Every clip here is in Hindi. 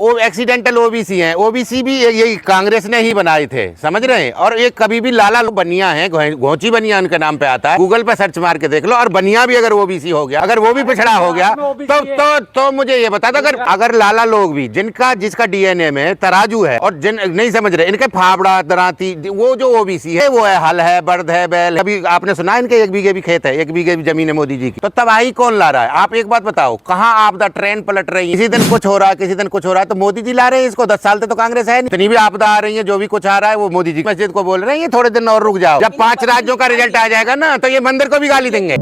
वो एक्सीडेंटल ओबीसी हैं। ओबीसी भी यही कांग्रेस ने ही बनाए थे, समझ रहे हैं। और एक कभी भी लाला बनिया है, घोंची बनिया उनके नाम पे आता है, गूगल पे सर्च मार के देख लो। और बनिया भी अगर ओबीसी हो गया, अगर वो भी पिछड़ा हो गया तो मुझे ये बता दो, अगर लाला लोग भी जिसका डीएनए में तराजू है और जिन नहीं समझ रहे, इनके फावड़ा दराती, वो जो ओबीसी है वो है, हल है, बर्द है, बैल है। अभी आपने सुना इनके 1 बीघे भी खेत है, 1 बीघे भी जमीन है मोदी जी की। तो तबाही कौन ला रहा है? आप एक बात बताओ, कहाँ आपदा ट्रेन पलट रही है? किसी दिन कुछ हो रहा है, किसी दिन कुछ हो रहा है, तो मोदी जी ला रहे हैं इसको। 10 साल से तो कांग्रेस है नहीं। इतनी भी आपदा आ रही है, जो भी कुछ आ रहा है वो मोदी जी मस्जिद को बोल रहे हैं ये थोड़े दिन और रुक जाओ। जब 5 राज्यों का रिजल्ट आ जाएगा ना, तो ये मंदिर को भी गाली देंगे।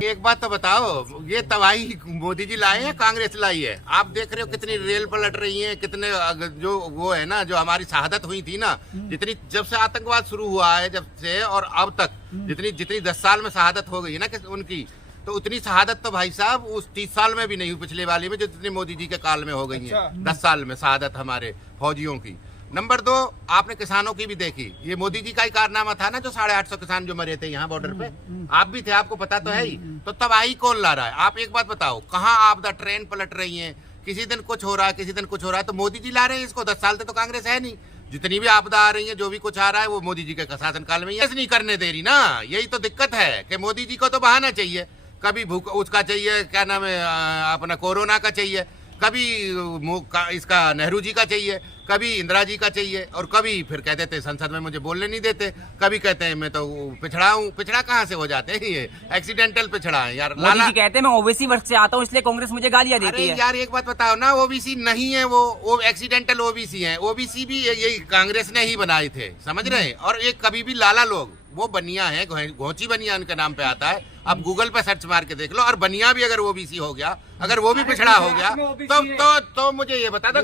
एक बात तो बताओ, ये तबाही मोदी जी लाए हैं, कांग्रेस लाई है? आप देख रहे हो कितनी रेल पलट रही है, कितने जो वो है ना, जो हमारी शहादत हुई थी ना, जितनी जब से आतंकवाद शुरू हुआ है जब से और अब तक जितनी 10 साल में शहादत हो गई है ना उनकी, तो उतनी शहादत तो भाई साहब उस 30 साल में भी नहीं हुई, पिछले वाली में, जितनी मोदी जी के काल में हो गई है। 10 साल में शहादत हमारे फौजियों की। नंबर 2, आपने किसानों की भी देखी, ये मोदी जी का ही कारनामा था ना, जो 850 किसान जो मरे थे यहाँ बॉर्डर पे। आप भी थे, आपको पता तो है ही। तो तबाही कौन ला रहा है? आप एक बात बताओ, कहाँ आपदा ट्रेन पलट रही है? किसी दिन कुछ हो रहा है, किसी दिन कुछ हो रहा है, तो मोदी जी ला रहे हैं इसको। 10 साल से तो कांग्रेस है नहीं। जितनी भी आपदा आ रही है, जो भी कुछ आ रहा है, वो मोदी जी के शासन काल में नहीं करने दे रही ना। यही तो दिक्कत है कि मोदी जी को तो बहाना चाहिए। कभी भूख उसका चाहिए, क्या नाम है, अपना कोरोना का चाहिए, कभी इसका नेहरू जी का चाहिए, कभी इंदिरा जी का चाहिए, और कभी फिर कह देते संसद में मुझे बोलने नहीं देते, कभी कहते हैं मैं तो पिछड़ा हूँ। पिछड़ा कहाँ से हो जाते हैं? ये एक्सीडेंटल पिछड़ा है यार। लाला जी कहते हैं मैं ओबीसी वर्ग से आता हूँ, इसलिए कांग्रेस मुझे गालियां देती है। यार एक बात बताओ ना, ओबीसी नहीं है वो एक्सीडेंटल ओबीसी है। ओबीसी भी यही कांग्रेस ने ही बनाए थे, समझ रहे हैं। और एक कभी भी लाला लोग, वो बनिया है, घोंची बनिया उनके नाम पे आता है, आप गूगल पे सर्च मार के देख लो। और बनिया भी अगर ओबीसी हो गया, अगर वो भी पिछड़ा हो गया, तो मुझे ये बता दो,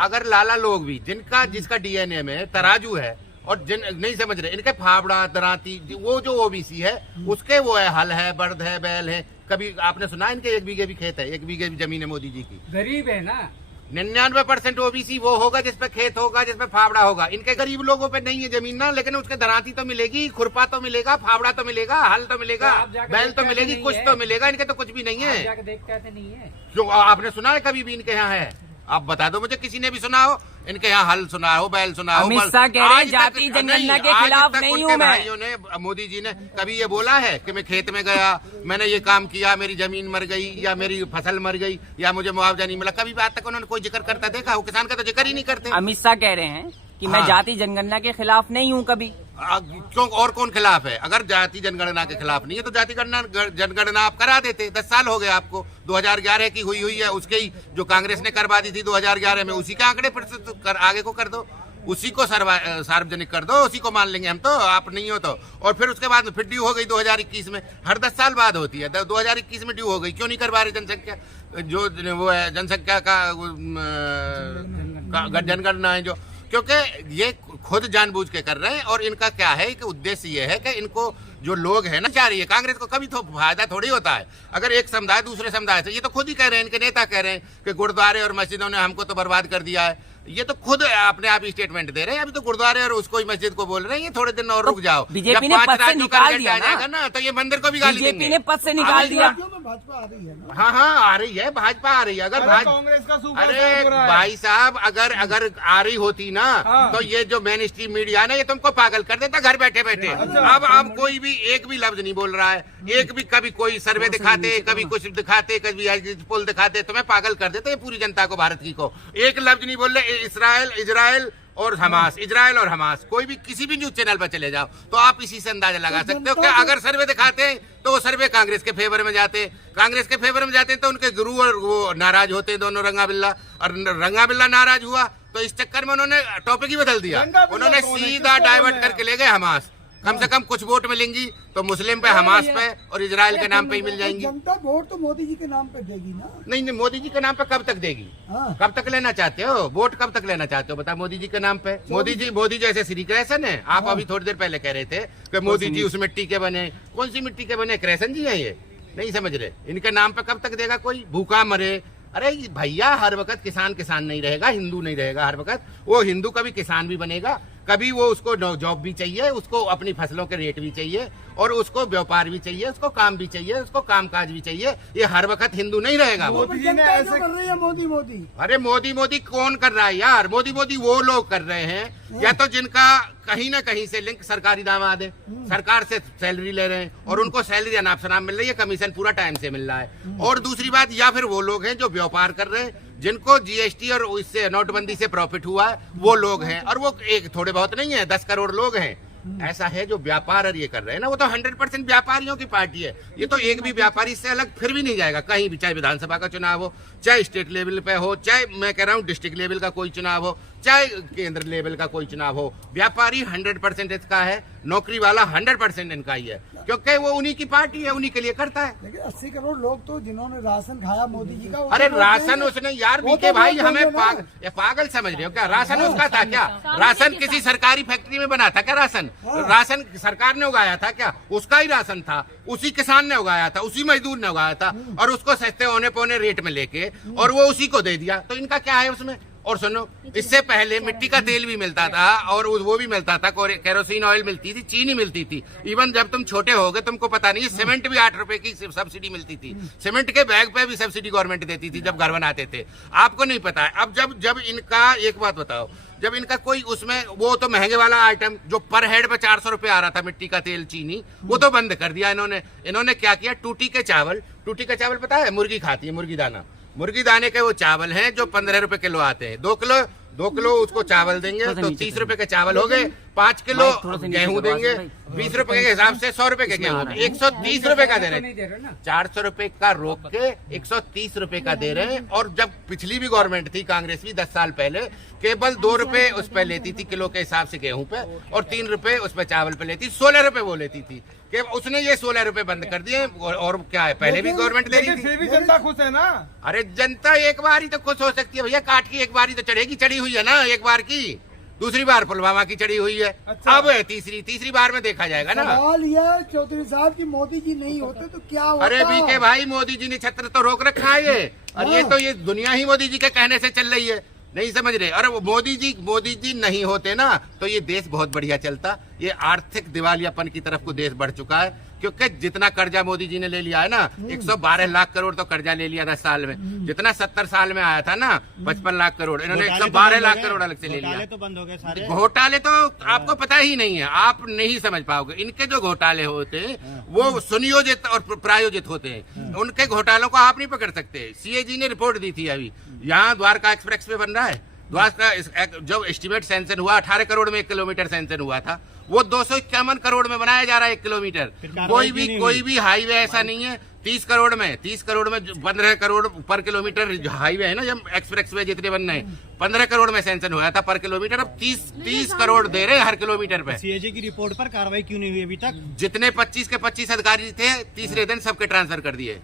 अगर लाला लोग भी जिसका डीएनए में तराजू है और जिन नहीं समझ रहे, इनके फावड़ा दराती, वो जो ओबीसी है उसके वो है, हल है, बर्द है, बैल है। कभी आपने सुना इनके 1 बीघे भी खेत है, 1 बीघे भी जमीन है मोदी जी की। गरीब है ना। 99% ओबीसी वो होगा जिसपे खेत होगा, जिसपे फावड़ा होगा। इनके गरीब लोगों पे नहीं है जमीन ना, लेकिन उसके दराती तो मिलेगी, खुरपा तो मिलेगा, फावड़ा तो मिलेगा, हल तो मिलेगा, बैल तो मिलेगी, कुछ तो मिलेगा। इनके तो कुछ भी नहीं है। नहीं है जो आपने सुना है कभी भी इनके यहाँ है? आप बता दो मुझे, किसी ने भी सुना हो इनके यहाँ हल सुना हो, बैल सुना हो? अमित शाह कह रहे हैं जाति जनगणना के खिलाफ नहीं हूँ मैं। भाइयों ने, मोदी जी ने कभी ये बोला है कि मैं खेत में गया, मैंने ये काम किया, मेरी जमीन मर गई या मेरी फसल मर गई या मुझे मुआवजा नहीं मिला? कभी भी आज तक उन्होंने कोई जिक्र करता देखा? वो किसान का तो जिक्र ही नहीं करते। अमित शाह कह रहे हैं कि मैं जाति जनगणना के खिलाफ नहीं हूँ कभी। क्यों? और कौन खिलाफ है? अगर जाति जनगणना के खिलाफ नहीं है तो जाति जनगणना आप करा देते। 10 साल हो गए आपको। 2011 की हुई है, उसके ही जो कांग्रेस ने करवा दी थी 2011 में, उसी के आंकड़े पर आगे को कर दो, उसी को सार्वजनिक कर दो, उसी को मान लेंगे हम तो, आप नहीं हो तो। और फिर उसके बाद में फिर ड्यू हो गई 2021 में। हर 10 साल बाद होती है, 2021 में ड्यू हो गई। क्यों नहीं करवा रहे? जनसंख्या जो वो है, जनसंख्या का जनगणना है जो, क्योंकि ये खुद जानबूझ के कर रहे हैं। और इनका क्या है कि उद्देश्य ये है कि इनको जो लोग हैं ना, चाह रही है कांग्रेस को कभी तो फायदा थोड़ी होता है। अगर एक समुदाय दूसरे समुदाय से, ये तो खुद ही कह रहे हैं, इनके नेता कह रहे हैं कि गुरुद्वारे और मस्जिदों ने हमको तो बर्बाद कर दिया है। ये तो खुद अपने आप ही स्टेटमेंट दे रहे हैं। अभी तो गुरुद्वारे और उसको ही मस्जिद को बोल रहे हैं ये थोड़े दिन और रुक जाओ। बीजेपी ने पद से निकाल दिया ना, तो ये मंदिर को भी गाली देंगे। बीजेपी ने पद से निकाल दिया। भाजपा आ रही है ना। हाँ आ रही है, भाजपा आ रही है। अगर कांग्रेस का अरे भाई साहब, अगर आ रही होती ना, तो ये जो मेन स्ट्रीम मीडिया है ना, ये तुमको पागल कर देता घर बैठे बैठे। अब कोई भी एक भी लफ्ज नहीं बोल रहा है, एक भी। कभी कोई सर्वे दिखाते, कभी कुछ दिखाते, कभी पोल दिखाते, तुम्हें पागल कर देते पूरी जनता को, भारत की को। एक लफ्ज नहीं बोल रहे। इजराइल और हमास, कोई भी किसी भी न्यूज चैनल पर चले जाओ तो आप इसी से अंदाजा लगा सकते हो कि अगर सर्वे दिखाते हैं तो वो सर्वे कांग्रेस के फेवर में जाते हैं, तो उनके गुरु और वो नाराज होते हैं दोनों, रंगा बिल्ला। और रंगा बिल्ला नाराज हुआ तो इस चक्कर में उन्होंने टॉपिक ही बदल दिया। उन्होंने सीधा डाइवर्ट करके ले गए हमास। कम से कम कुछ वोट मिलेंगी तो मुस्लिम पे, हमास पे और इजराइल के नाम पे ही मिल जाएंगी। जनता वोट तो मोदी जी के नाम पे देगी ना। नहीं, मोदी जी के नाम पे कब तक देगी? कब तक लेना चाहते हो वोट? कब तक लेना चाहते हो बता? मोदी जी के नाम पे मोदी जी ऐसे श्री कृष्ण है। आप अभी थोड़ी देर पहले कह रहे थे कि मोदी जी उस मिट्टी के बने। कौन सी मिट्टी के बने? कृष्ण जी है ये? नहीं समझ रहे। इनके नाम पे कब तक देगा कोई? भूखा मरे। अरे भैया, हर वक्त किसान नहीं रहेगा, हिंदू नहीं रहेगा हर वक्त। वो हिंदू कभी किसान भी बनेगा, कभी वो उसको जॉब भी चाहिए, उसको अपनी फसलों के रेट भी चाहिए, और उसको व्यापार भी चाहिए, उसको काम भी चाहिए, उसको कामकाज भी चाहिए। ये हर वक्त हिंदू नहीं रहेगा वो। मोदी जी ने ऐसे कर रही है। मोदी मोदी अरे मोदी मोदी कौन कर रहा है यार? मोदी मोदी वो लोग कर रहे हैं या तो जिनका कहीं ना कहीं से लिंक सरकारी दामाद है, सरकार से सैलरी ले रहे हैं और उनको सैलरी अनाप शनाप मिल रही है, कमीशन पूरा टाइम से मिल रहा है। और दूसरी बात, या फिर वो लोग हैं जो व्यापार कर रहे हैं, जिनको जीएसटी और इससे नोटबंदी से प्रॉफिट हुआ है, वो लोग हैं। और वो एक थोड़े बहुत नहीं है, 10 करोड़ लोग हैं। ऐसा है जो व्यापार और ये कर रहे हैं ना, वो तो 100% व्यापारियों की पार्टी है। ये तो एक भी व्यापारी से अलग फिर भी नहीं जाएगा कहीं भी, चाहे विधानसभा का चुनाव हो, चाहे स्टेट लेवल पे हो, चाहे मैं कह रहा हूँ डिस्ट्रिक्ट लेवल का कोई चुनाव हो, चाहे केंद्र लेवल का कोई चुनाव हो। व्यापारी 100% इसका है, नौकरी वाला 100% इनका ही है, क्योंकि वो उन्हीं की पार्टी है, उन्हीं के लिए करता है। लेकिन 80 करोड़ लोग तो जिन्होंने राशन खाया मोदी जी का, वो अरे तो राशन देंगे। उसने यार वो बीके तो भाई वोट हमें देंगे ना। पागल समझ रहे हो क्या? राशन उसका था क्या? राशन किसी सरकारी फैक्ट्री में बना था क्या? राशन सरकार ने उगाया था क्या? उसका ही राशन था, उसी किसान ने उगाया था, उसी मजदूर ने उगाया था, और उसको सस्ते होने पौने रेट में लेके और वो उसी को दे दिया। तो इनका क्या है उसमें? और सुनो, इससे पहले मिट्टी का तेल भी मिलता था और वो भी मिलता था, केरोसिन ऑयल मिलती थी, चीनी मिलती थी। इवन जब तुम छोटे हो गए तुमको पता नहीं, सीमेंट भी 8 रुपए की सब्सिडी मिलती थी। सीमेंट के बैग पे भी सब्सिडी गवर्नमेंट देती थी जब घर बनाते थे। आपको नहीं पता है। अब जब इनका, एक बात बताओ, जब इनका कोई उसमें वो तो महंगे वाला आइटम जो पर हेड पे 400 रुपए आ रहा था, मिट्टी का तेल, चीनी, वो तो बंद कर दिया इन्होंने क्या किया? टूटी के चावल पता है मुर्गी खाती है, मुर्गी दाने के वो चावल हैं जो 15 रुपए किलो आते हैं। 2 किलो उसको चावल देंगे तो 30 रुपए के चावल हो गए। 5 किलो गेहूं देंगे, 20 रुपए के हिसाब से 100 रुपए के गेहूं, 130 रुपए का दे रहे हैं। 400 रुपए का रोक के 130 रुपए का दे रहे हैं। और जब पिछली भी गवर्नमेंट थी, कांग्रेस भी 10 साल पहले, केवल 2 रुपए उस पे लेती थी किलो के हिसाब से गेहूं पे, और 3 रुपए उस पे चावल पे लेती, 16 रुपए वो लेती थी। कि उसने ये 16 रुपए बंद कर दिए। और क्या है, पहले भी गवर्नमेंट दे रही थी। भी जनता खुश है ना। अरे जनता एक बार ही तो खुश हो सकती है भैया, काट की एक बार ही तो चढ़ी हुई है ना, एक बार की। दूसरी बार पुलवामा की चढ़ी हुई है। अच्छा। अब तीसरी बार में देखा जाएगा ना। सवाल यह चौधरी साहब की मोदी जी नहीं होते तो क्या होता? अरे बीके भाई, मोदी जी ने छत्र तो रोक रखा है ये, और ये दुनिया ही मोदी जी के कहने से चल रही है, नहीं समझ रहे। अरे वो मोदी जी नहीं होते ना तो ये देश बहुत बढ़िया चलता। ये आर्थिक दिवालियापन की तरफ को देश बढ़ चुका है, क्योंकि जितना कर्जा मोदी जी ने ले लिया है ना, 112 लाख करोड़ तो कर्जा ले लिया 10 साल में। जितना 70 साल में आया था ना 55 लाख करोड़, इन्होंने 112 लाख करोड़ अलग से ले लिया। तो बंद हो गए सारे घोटाले तो आपको पता ही नहीं है, आप नहीं समझ पाओगे। इनके जो घोटाले होते हैं वो सुनियोजित और प्रायोजित होते हैं। उनके घोटालों को आप नहीं पकड़ सकते। सीएजी ने रिपोर्ट दी थी अभी, यहाँ द्वारका एक्सप्रेस वे बन रहा है। द्वारका जो एस्टिमेट सैंक्शन हुआ 18 करोड़ में 1 किलोमीटर सैंक्शन हुआ था, वो 251 करोड़ में बनाया जा रहा है 1 किलोमीटर। कोई भी हाईवे ऐसा नहीं है 30 करोड़ में 15 करोड़ पर किलोमीटर हाईवे है ना, जब एक्सप्रेस वे जितने बनना है 15 करोड़ में सैंक्शन हुआ था पर किलोमीटर। अब 30 करोड़ दे रहे हैं हर किलोमीटर पे। सीएजी की रिपोर्ट पर कार्रवाई क्यों नहीं हुई अभी तक? जितने 25 के 25 अधिकारी थे, तीसरे दिन सबके ट्रांसफर कर दिए।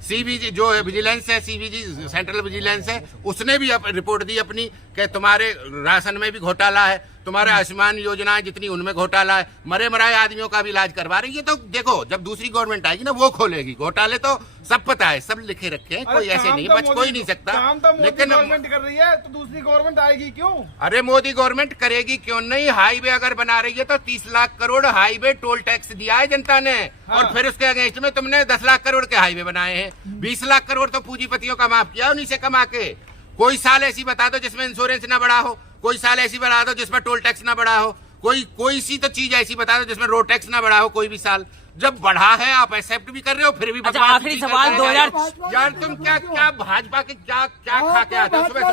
सीबीजी जो है विजिलेंस है, सीबीजी सेंट्रल विजिलेंस है, उसने भी रिपोर्ट दी अपनी कि तुम्हारे राशन में भी घोटाला है, तुम्हारे आयुष्मान योजनाएं जितनी उनमें घोटाला है, मरे मराए आदमियों का भी इलाज करवा रही है। तो देखो जब दूसरी गवर्नमेंट आएगी ना वो खोलेगी। घोटाले तो सब पता है, सब लिखे रखे हैं, कोई ऐसे नहीं बच कोई नहीं सकता। लेकिन गवर्नमेंट कर रही है तो दूसरी गवर्नमेंट आएगी क्यों? अरे मोदी गवर्नमेंट करेगी क्यों नहीं? हाईवे अगर बना रही है तो 30 lakh crore highway toll tax दिया है जनता ने। हाँ। और फिर उसके अगेंस्ट में तुमने 10 लाख करोड़ के हाईवे बनाए हैं। 20 लाख करोड़ तो पूंजीपतियों का माफ किया उन्हीं से कमा के। कोई साल ऐसी बता दो जिसमें इंश्योरेंस ना बढ़ा हो, कोई साल ऐसी बता दो जिसमें टोल टैक्स ना बढ़ा हो, कोई सी तो चीज ऐसी बता दो जिसमें रोड टैक्स ना बढ़ा हो। कोई भी साल जब बढ़ा है आप एक्सेप्ट भी कर रहे हो, फिर भी अच्छा, आखिरी सवाल 2000 यार तुम क्या भाजपा के क्या खा के आते हो सुबह?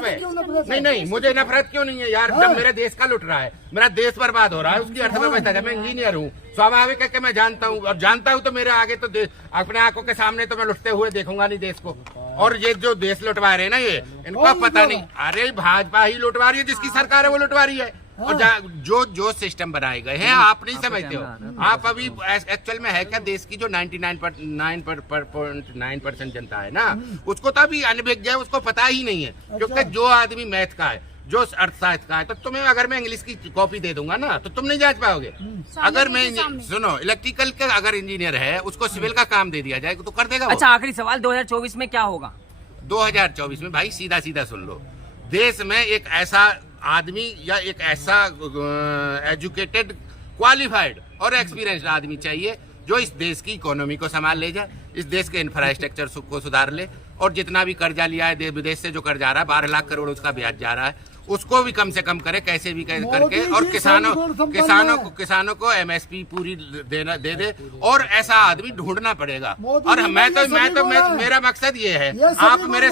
नहीं मुझे नफरत क्यों नहीं है यार? जब मेरे देश का लुट रहा है, मेरा देश बर्बाद हो रहा है, उसकी अर्थव्यवस्था है। मैं इंजीनियर हूँ, स्वाभाविक है कि मैं जानता हूँ, और जानता हूँ तो मेरे आगे तो अपने आंखों के सामने तो मैं लुटते हुए देखूंगा नहीं देश को। और ये जो देश लुटवा रहे हैं ना, ये इनको पता नहीं। अरे भाजपा ही लुटवा रही है, जिसकी सरकार है वो लुटवा रही है। और जो सिस्टम बनाए गए हैं आप नहीं समझते हो। आप अभी एक्चुअल में है क्या, देश की जो 99.9% जनता है ना, उसको तो अभी अनभिज्ञ है, उसको पता ही नहीं है। क्योंकि जो आदमी मैथ का है, जो अर्थशास्त्र का है, तो तुम्हें अगर मैं इंग्लिश की कॉपी दे दूंगा ना तो तुम नहीं जांच पाओगे। अगर मैं सुनो, इलेक्ट्रिकल का अगर इंजीनियर है, उसको सिविल का काम दे दिया जाए तो कर देगा। अच्छा, आखिरी सवाल 2024 में क्या होगा? 2024 में भाई सीधा सुन लो, देश में एक ऐसा आदमी या एक ऐसा एजुकेटेड, क्वालिफाइड और एक्सपीरियंस्ड आदमी चाहिए जो इस देश की इकोनॉमी को संभाल ले जाए, इस देश के इंफ्रास्ट्रक्चर को सुधार ले, और जितना भी कर्जा लिया है विदेश से जो कर्जा आ रहा है 12 लाख करोड़ उसका ब्याज जा रहा है, उसको भी कम से कम करे कैसे भी करके, और किसानों को एमएसपी पूरी दे दे, और ऐसा आदमी ढूंढना पड़ेगा। और मेरा मकसद ये है, आप मेरे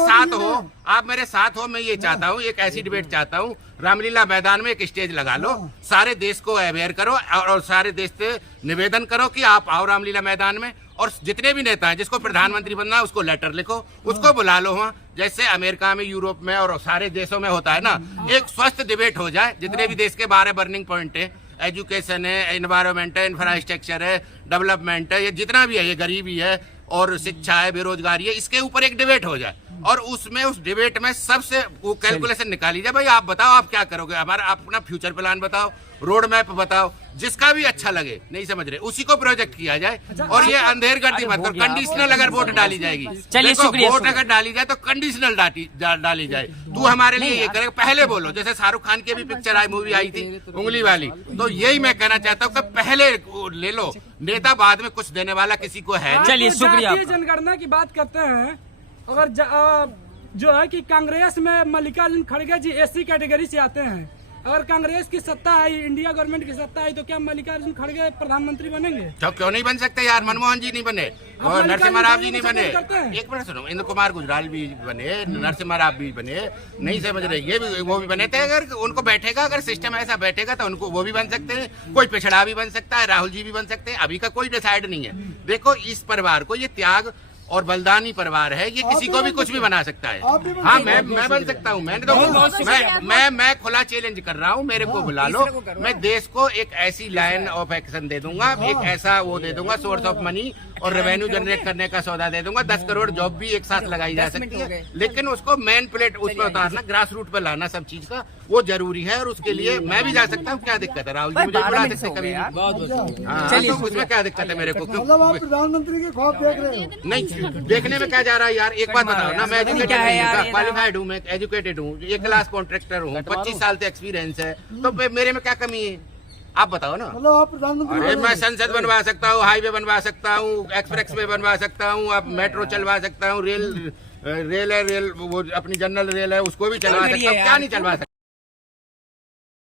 साथ हो, मैं ये चाहता हूँ, एक ऐसी डिबेट चाहता हूँ, रामलीला मैदान में एक स्टेज लगा लो, सारे देश को अवेयर करो और सारे देश से निवेदन करो कि आप आओ रामलीला मैदान में, और जितने भी नेता हैं जिसको प्रधानमंत्री बनना है उसको लेटर लिखो, उसको बुला लो वहाँ, जैसे अमेरिका में, यूरोप में और सारे देशों में होता है ना, एक स्वस्थ डिबेट हो जाए, जितने भी देश के 12 बर्निंग पॉइंट है, एजुकेशन है, एनवायरमेंट है, इंफ्रास्ट्रक्चर है, डेवलपमेंट है, ये जितना भी है, ये गरीबी है और शिक्षा है, बेरोजगारी है, इसके ऊपर एक डिबेट हो जाए, और उसमें उस डिबेट में सबसे वो कैलकुलेशन निकाली जाए, भाई आप बताओ आप क्या करोगे, हमारा अपना फ्यूचर प्लान बताओ, रोड मैप बताओ, जिसका भी अच्छा लगे, नहीं समझ रहे उसी को प्रोजेक्ट किया जाए, और ये अंधेरगर्दी मत करो, कंडीशनल अगर वोट डाली जाएगी, चलिए शुक्रिया, वोट अगर डाली जाए तो कंडीशनल डाली जाए, तू हमारे लिए ये करेगा, पहले बोलो, जैसे शाहरुख खान की भी पिक्चर आई, मूवी आई थी उंगली वाली, तो यही मैं कहना चाहता हूँ कि पहले ले लो, नेता बाद में कुछ देने वाला किसी को है। चलिए शुक्रिया। जनगणना की बात करते हैं, अगर जो है कि कांग्रेस में मल्लिकार्जुन खड़गे जी एससी कैटेगरी से आते हैं, अगर कांग्रेस की सत्ता आई, इंडिया गवर्नमेंट की सत्ता आई, तो क्या मल्लिकार्जुन खड़गे प्रधानमंत्री बनेंगे? तो क्यों नहीं बन सकते यार, मनमोहन जी नहीं बने और नरसिम्हा राव जी नहीं बने, एक मिनट सुनो, इंद्र कुमार गुजराल भी बने, नरसिम्हा राव भी बने, नहीं समझ रहे, ये भी वो भी बने थे, अगर उनको बैठेगा, अगर सिस्टम ऐसा बैठेगा तो उनको वो भी बन सकते हैं, कोई पिछड़ा भी बन सकता है, राहुल जी भी बन सकते हैं, अभी का कोई डिसाइड नहीं है। देखो इस परिवार को, ये त्याग और बलदानी परिवार है, ये किसी को भी कुछ भी बना सकता है। हाँ मैं बन सकता हूँ, मैंने तो मैं खुला चैलेंज कर रहा हूँ, मेरे को बुला लो, मैं देश को एक ऐसी लाइन ऑफ एक्शन दे दूंगा, एक ऐसा वो दे दूंगा, सोर्स ऑफ मनी और रेवेन्यू जनरेट करने का सौदा दे दूंगा, 10 करोड़ जॉब भी एक साथ लगाई जा सकती है, लेकिन उसको मेन प्लेट उस पर उतारना, ग्रास रूट पर लाना सब चीज का, वो जरूरी है, और उसके लिए मैं भी जा सकता हूँ, क्या दिक्कत है, राहुल जी मुझे बुला सकते कभी, चलिए उसमें क्या दिक्कत है मेरे को, मतलब आप प्रधानमंत्री के ख्वाब देख रहे हो? नहीं देखने में क्या जा रहा है यार, एक बात बताओ ना, मैं एजुकेटेड हूँ, क्वालिफाइड हूँ, मैं एजुकेटेड हूँ, एक क्लास कॉन्ट्रैक्टर हूँ, 25 साल से एक्सपीरियंस है, तो मेरे में क्या कमी है, आप बताओ ना। मतलब आप प्रधानमंत्री? अरे मैं संसद बनवा सकता हूँ, हाईवे बनवा सकता हूँ, एक्सप्रेस वे बनवा सकता हूँ, अब मेट्रो चलवा सकता हूँ, रेल वो अपनी जनरल रेल है उसको भी चलवा सकता हूँ, क्या नहीं चलवा सकता।